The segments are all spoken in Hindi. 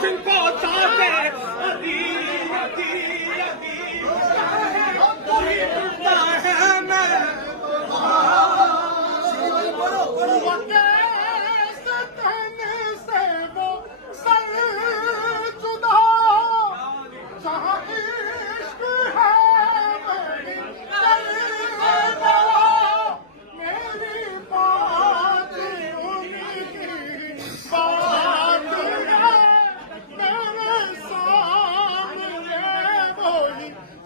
जिनको चाहते अली अली अली वही मिलता है मैं से वो सर जुदा जहाँ इश्क है मेरी बात उनकी बात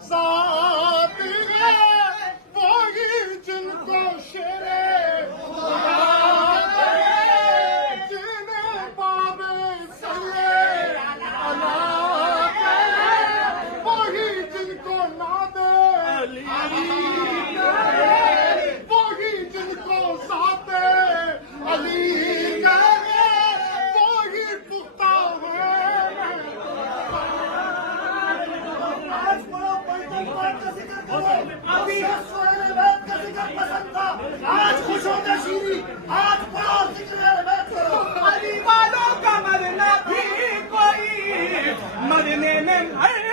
साथ वही जिनको शेरे जिन्हें बाबे से वही जिनको नादे वही जिनको साथे अली वही पुख्ता है अभी पसंद था आज खुश हो गया शीरी आज पढ़ो अली वालों का मरना भी कोई मरने में